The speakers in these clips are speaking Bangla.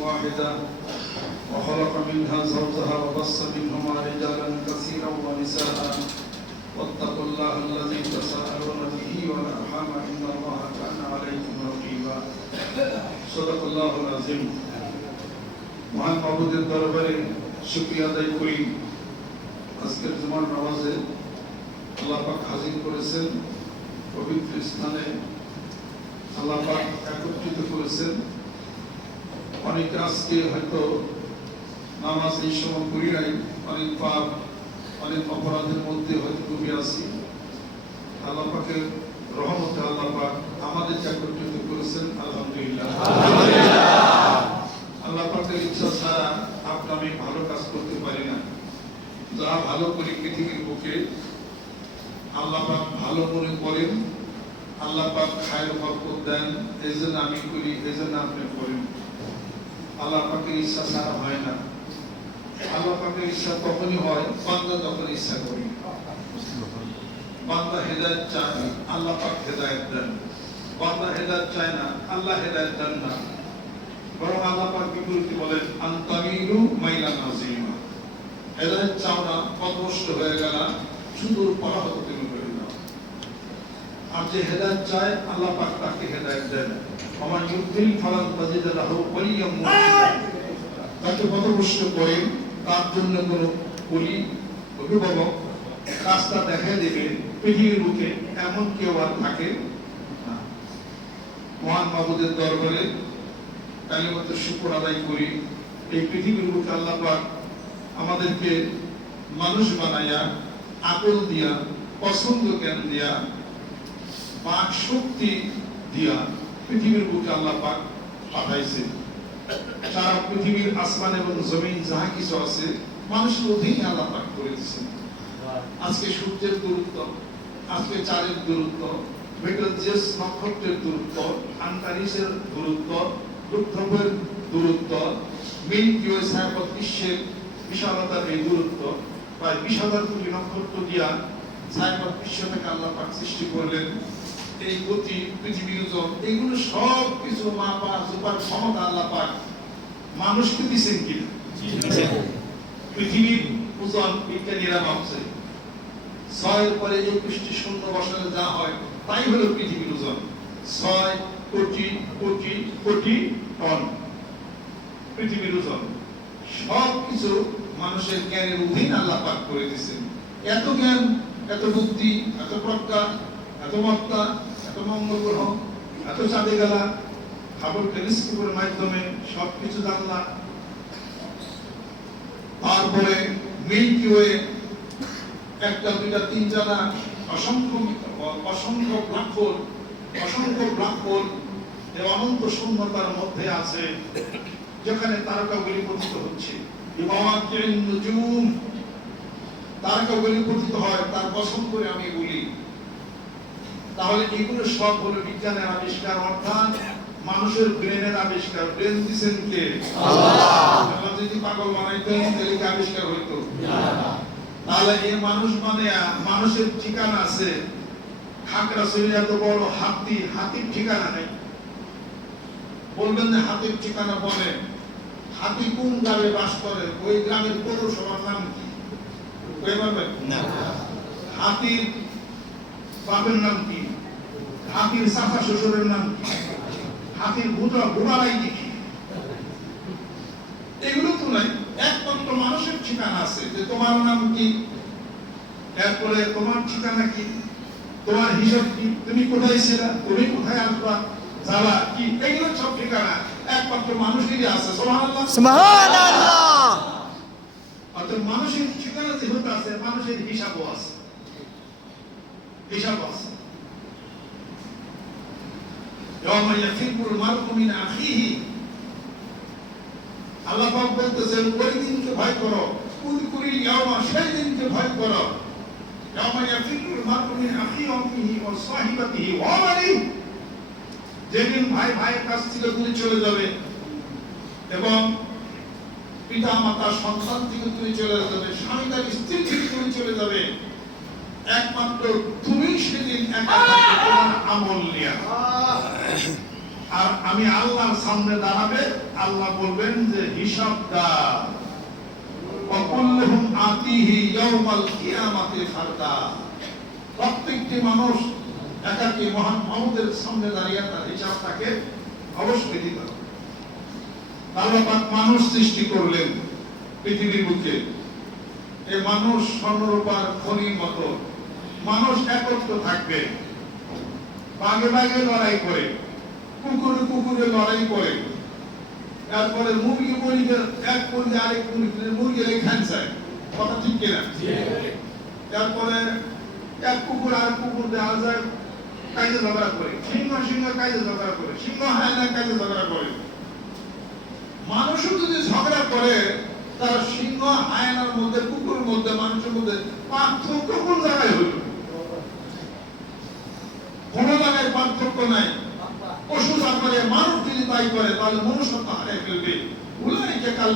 واحدة وخلق منها زوجها وبص منهما رجالا كثيرا ونساء واتقوا الله الذي تساءلون به والأرحام إن الله كان عليكم رقيبا صدق الله العظيم মহান মাবুদের দরবারে শুক্রিয়া আদায় করি আজকের জুমার নামাজে আল্লাহ পাক হাজির করেছেন পবিত্র স্থানে আল্লাহ পাক একত্রিত করেছেন অনেকে আজকে হয়তো নামাজ এই সময় করি নাই, অনেক পাপ, অনেক অপরাধের মধ্যে হয়তো ডুবে আছি। আল্লাহ পাকের রহমতে আল্লাহ পাক আমাদের একত্রিত করেছেন, আলহামদুলিল্লাহ। আল্লাহ পাকের ইচ্ছা ছাড়া আপনি আমি ভালো কাজ করতে পারি না। যা ভালো করি পৃথিবীর বুকে আল্লাহ পাক ভালো মনে করেন, আল্লাহ পাক খায়ের বরকত দেন এই জন্য আমি করি এই জন্য আপনি করেন। আল্লাহ পাকের ইচ্ছা ছাড়া হয় না। আল্লাহ পাকের ইচ্ছা তখনই হয়, বান্দা যখন ইচ্ছা করি। বান্দা হেদায়েত চায় আল্লাহ পাক হেদায়েত দেন। বান্দা হেদায়েত চায় না, আল্লাহ হেদায়েত দেন না। বরং আল্লাহ পাক বিপরীতে বলেন, আন্তামিলু মাইলা নাজিমা। হেদায়েত চাও না, পথভ্রষ্ট হয়ে গেল সুদূর দাও আর যে হেদায়েত চায়, আল্লাহ পাক তাকে হেদায়েত দেন আমার ইউদ্দিল ফালান তাজিদ লাহু ওয়ালিয়াম তাকে পথভ্রষ্ট করেন তার জন্য কোনো অভিভাবক রাস্তা দেখাই দেবে, পৃথিবীর এমন কেউ আর থাকে মহান মাহবুদের দরবারে কালিমত শুকর আদায় করি, এই পৃথিবীর আল্লাহ পাক আমাদেরকে মানুষ বানাইয়া আকল দিয়া, পছন্দ জ্ঞান দিয়া বাক শক্তি দিয়া পৃথিবীর বুকে আল্লাহ পাক পাঠাইছে। সারা পৃথিবীর আসমান এবং জমিন যাহা কিছু আছে, মানুষের অধীনে আল্লাহ পাক করে দিয়েছেন। আজকে সূর্যের দূরত্ব, আজকে চাঁদের দূরত্ব বেটালজিয়াস নক্ষত্রের দূরত্ব আন্টারিসের দূরত্ব লুপ্তভের দূরত্ব মিল্কি ওয়ে ছায়াপথ বিশ্বের বিশালতার এই দূরত্ব, প্রায় বিশ হাজার কোটি নক্ষত্র দিয়া ছায়াপথ থেকে আল্লাহ পাক সৃষ্টি করলেন। এই গতি পৃথিবীর ওজন এগুলো সব কিছু মাপা জোপার ক্ষমতা আল্লাহ পাক মানুষকে কিনা? পৃথিবীর ওজন বিজ্ঞানীরা মাপছে ছয়ের পরে একুশটি শূন্য বসালে যা হয় তাই হলো পৃথিবীর ওজন। ছয় কোটি কোটি কোটি টন পৃথিবীর ওজন। সব কিছু মানুষের জ্ঞানের অধীন আল্লাহ পাক করে দিয়েছেন এত জ্ঞান এত বুদ্ধি এত প্রজ্ঞা এত মত্তা মাধ্যমে সব জানলা। তারপরে মিল্কি ওয়ে, একটা, দুইটা তিনটা না অসংখ্য অসংখ্য ব্ল্যাক হোল অসংখ্য ব্ল্যাক অনন্ত শূন্যতার মধ্যে আছে, যেখানে তারকাগুলি পতিত হচ্ছে। তারকাগুলি পতিত হয়, তার পছন্দ করে আমি বলি। তাহলে এগুলো সব হলো বিজ্ঞানের আবিষ্কার? অর্থাৎ মানুষের ব্রেনের আবিষ্কার ব্রেন দিছেন কে আল্লাহ যদি পাগল বানাইতেন তাহলে কি আবিষ্কার হইতো। তাহলে এই মানুষ মানে মানুষের ঠিকানা আছে। খাকরা শরীর এত বড় হাতি হাতির ঠিকানা নেই। বলবেন যে হাতির ঠিকানা বলেন হাতি কোন গ্রামে বাস করে? ওই গ্রামের পৌরসভার নাম কি? কই পারবেন? না। হাতির বাপের নাম কি? হাতির চাচা শ্বশুরের নাম হাতির ভূতা ভূমালাই কি এগুলো তো নাই একমাত্র মানুষের ঠিকানা আছে যে তোমার নাম কি? এরপরে তোমার ঠিকানা কি? তোমার হিসাব কি? তুমি কোথায় ছিলা? তুমি কোথায় আসবা? যাবা কি? এগুলো সব ঠিকানা। একমাত্র মানুষেরই আছে সুবহানাল্লাহ। সুবহানাল্লাহ! অর্থাৎ মানুষের ঠিকানা যেহেতু আছে মানুষের হিসাবও আছে। হিসাব আছে। যেদিন ভাই ভাইয়ের কাছ থেকে দূরে চলে যাবে এবং পিতা মাতা সন্তান থেকে তুমি চলে যাবে, স্বামী তার স্ত্রী থেকে দূরে চলে যাবে, একমাত্র তুমি সেদিন একমাত্র আমল নিয়ে। আর আমি আল্লাহর সামনে দাঁড়াবে, আল্লাহ বলবেন যে প্রত্যেকটি মানুষ একাকি মহান মানুষের সামনে দাঁড়িয়ে তার হিসাব অবশ্যই দিতে হবে। মানুষ সৃষ্টি করলেন পৃথিবীর বুকে। এ মানুষ স্বর্ণরূপার খনির মতো। মানুষ একত্র থাকবে। বাগে বাগে লড়াই করে। কুকুরে কুকুরে লড়াই করে। তারপরে মুরগি মুরগি এক মুরগি আরেক মুরগি মুরগি রেখে খানছে কথা ঠিক কিনা? তারপরে এক কুকুর আর কুকুর যায় কাজে ঝগড়া করে। সিংহ সিংহ কাজে ঝগড়া করে। সিংহ কাজে ঝগড়া করে। মানুষও যদি ঝগড়া করে তার সিংহ হায়নার মধ্যে কুকুরের মধ্যে মানুষের মধ্যে পার্থক্য কোন জায়গায় হইল? কোন জায়গায় পার্থক্য নাই। পশু মানুষ যদি তাই করে, তাহলে মনুষ্যত্ব হারিয়ে ফেলবে। কাল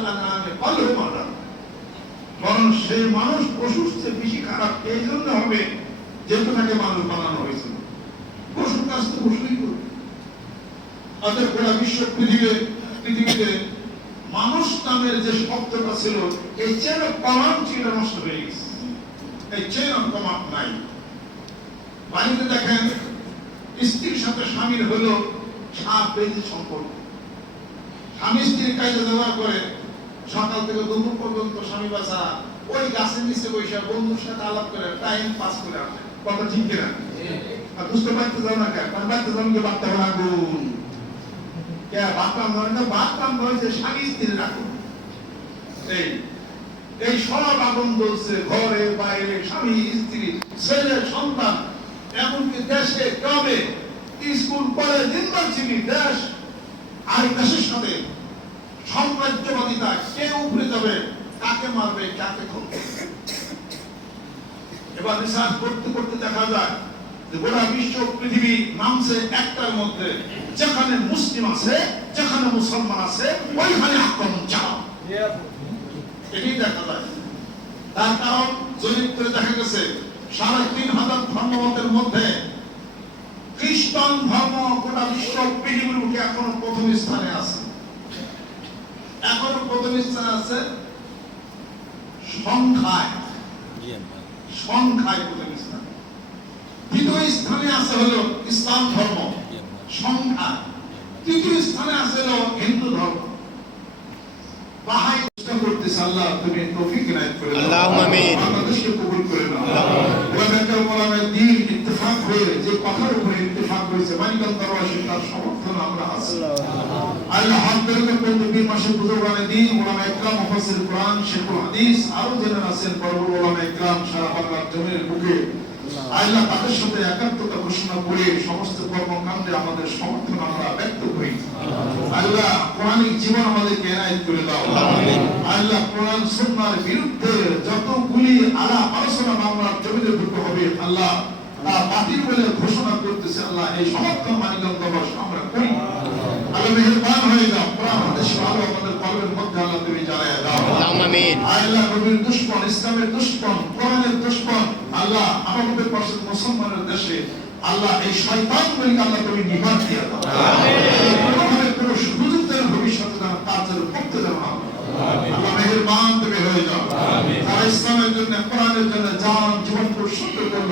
পালু সেই মানুষ পশুর চেয়ে বেশি খারাপ, এই জন্য হবে যেহেতু তাকে মানুষ বানানো হয়েছিল পশুর পশুই করবে অতএব গোটা বিশ্ব পৃথিবীতে পৃথিবীতে মানুষ নামের যে শব্দটা ছিল, এই চেন অফ ছিল নষ্ট হয়ে গেছে। এই চেন অফ নাই। দেখেন, স্ত্রীর সাথে স্বামীর হলো সাপ বেঁধে সম্পর্ক। স্বামী স্ত্রীর কাজে ব্যবহার করে সকাল থেকে দুপুর পর্যন্ত স্বামী বাচ্চারা ওই গাছের নিচে বসে বন্ধুর সাথে আলাপ করে টাইম পাস করে আসে কথা ঠিক কিনা? আর বুঝতে পারতে যাও না কেন কারণ বাড়তে যাও আগুন। ধরে না স্বামী এই এই সব আগুন ঘরে বাইরে স্বামী স্ত্রী ছেলে সন্তান এমনকি দেশে গ্রামে। স্কুল, কলেজ ইউনিভার্সিটি দেশ আর দেশের সাথে সাম্রাজ্যবাদিতা কে উপরে যাবে, কাকে মারবে, কাকে খুলবে এবার রিসার্চ করতে করতে দেখা যায় যে গোটা বিশ্ব পৃথিবী নামছে একটার মধ্যে, যেখানে মুসলিম আছে, যেখানে মুসলমান আছে, ওইখানে আক্রমণ চালাও। এটাই দেখা যায়। তার কারণ করে দেখা গেছে, সাড়ে তিন হাজার ধর্মমতের মধ্যে খ্রিস্টান ধর্ম গোটা বিশ্ব পৃথিবীর বুকে এখনও প্রথম স্থানে আছে। এখনও প্রথম স্থানে আছে সংখ্যায়। সংখ্যায় প্রথম স্থানে। দ্বিতীয় স্থানে আছে হলো ইসলাম ধর্ম। সংখ্যা তৃতীয় স্থানে আছে হলো হিন্দু ধর্ম। বাহাই চেষ্টা করতেছে আল্লাহ তুমি তৌফিক করে দাও। আল্লাহুম্মা আমিন। বাংলাদেশকে কবুল করে নাও। ইত্তেফাক হয়ে যে কথার উপরে ইত্তেফাক হয়েছে মানিকগঞ্জ দরবাসী তার সমর্থন আমরা আছি। আল্লাহ হাত ধরে পর্যন্ত মাসে বুজুর্গানে দিন। ওলামা ইকরাম মুফাসসির কোরআন শেখুল হাদিস আরও যারা আছেন বড় বড় ওলামা ইকরাম সারা বাংলার জমির বুকে। আল্লাহ তাদের সাথে একাত্মতা ঘোষণা করে সমস্ত কর্মকাণ্ডে আমাদের সমর্থন আমরা ব্যক্ত করি। আল্লাহ কোরআনিক জীবন আমাদেরকে এনায়েত করে দাও। আল্লাহ কোরআন বিরুদ্ধে যতগুলি আলাপ আলোচনা বাংলার জমিতে ঢুকে হবে আল্লাহ তা বাতিল বলে ঘোষণা করতেছে আল্লাহ এই সমর্থন মানিকগঞ্জ দরবার আমরা করি আল্লাহ মেহেরবান হয়ে যাও। কোরআন হাদিস ভালো আমাদের কলমের মধ্যে আল্লাহ তুমি জ্বালায় দাও। আমিন। আল্লাহ নবীর দুশ্মন ইসলামের দুশ্মন কোরআনের দুশ্মন। আল্লাহ আমাদের পাশে মুসলমানের দেশে আল্লাহ এই শয়তান গুলিকে আল্লাহ তুমি নিবাদ দিয়ে দাও। কোনোভাবে কোনো সুযোগ যেন ভবিষ্যতে যেন তার যেন করতে যেন আল্লাহ মেহেরবান তুমি হয়ে যাও। তারা ইসলামের জন্য কোরআনের জন্য জান জীবন উৎসর্গ করল।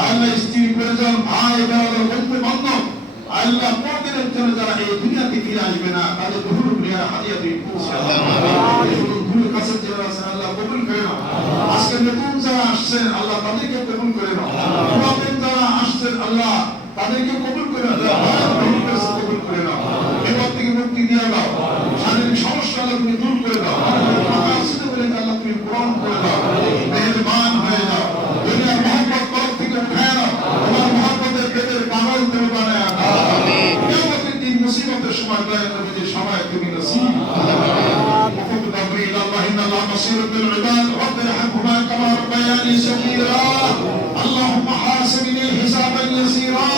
আল্লাহ স্ত্রী প্রয়োজন ভাই বেড়াদের বন্ধু বান্ধব আল্লাহ পরদিনের জন্য যারা এই দুনিয়াতে ফিরে আসবে না তাদের গ্রহণ ক্রিয়া হাদিয়া তুমি পৌঁছে কাছে যারা আছেন আল্লাহ কবুল করে আজকে নতুন যারা আসছেন আল্লাহ তাদেরকে কবুল করে নাও। পুরাতন যারা আসছেন আল্লাহ তাদেরকে কবুল করে কবুল করে এবার থেকে মুক্তি দিয়ে দাও। শারীরিক সমস্যা তুমি দূর করে দাও। আল্লাহ তুমি পূরণ করে দাও। بصيرة العباد رب ارحمهما كما ربياني صغيرا. اللهم حاسبني حسابا يسيرا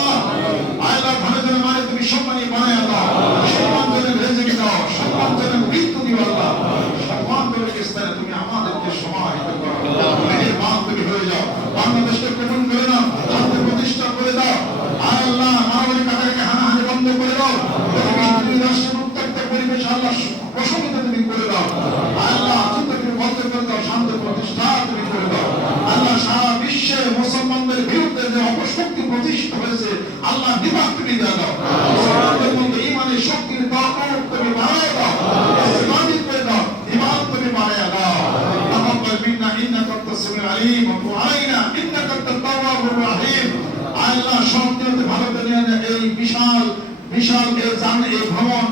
আল্লাহ ভারতের মানে তুমি সম্মানী বানায় দাও সম্মান ধরে ভেজে দাও সম্মান ধরে মৃত্যু দিও আল্লাহ সম্মান ধরে স্থানে তুমি চান এই ভ্রমণ